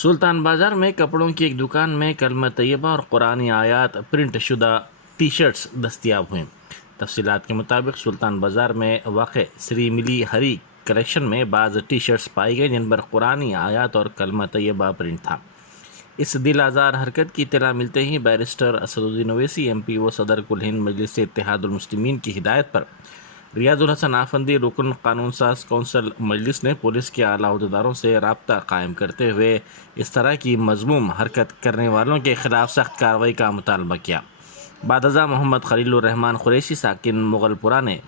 सुल्तान बाजार में कपड़ों की एक दुकान में कलमा तैयबा और कुरानी आयात प्रिंट शुदा टी शर्ट्स दस्तियाब हुए। तफसीलात के मुताबिक सुल्तान बाजार में वाक़ श्री मिली हरी कलेक्शन में बाज़ टी शर्ट्स पाई गई जिन पर कुरानी आयात और कलमा तैयबा प्रिंट था। इस दिल आज़ार हरकत की इत्तला मिलते ही बैरिस्टर असदुद्दीन ओवैसी MPO सदर कुल हिंद मजलिस इत्तेहादुल मुस्लिमीन की हिदायत पर रियाजुल हसन आफंदी रुकन कानून साज कौंसल मजलिस ने पुलिस के आला अहदेदारों से राब्ता कायम करते हुए इस तरह की मजमूम हरकत करने वालों के खिलाफ सख्त कार्रवाई का मुतालबा किया। बादजा मोहम्मद खलीलुर रहमान कुरैशी साकिन मुगलपुरा ने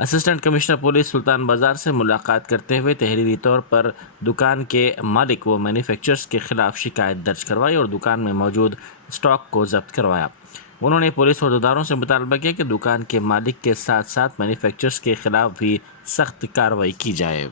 असिस्टेंट कमिश्नर पुलिस सुल्तान बाजार से मुलाकात करते हुए तहरीरी तौर पर दुकान के मालिक व मैन्युफैक्चरर्स के खिलाफ शिकायत दर्ज करवाई और दुकान में मौजूद स्टॉक को जब्त करवाया। उन्होंने पुलिस अहदेदारों से मुतालबा किया कि दुकान के मालिक के साथ साथ मैन्युफैक्चरर्स के खिलाफ भी सख्त कार्रवाई की जाए।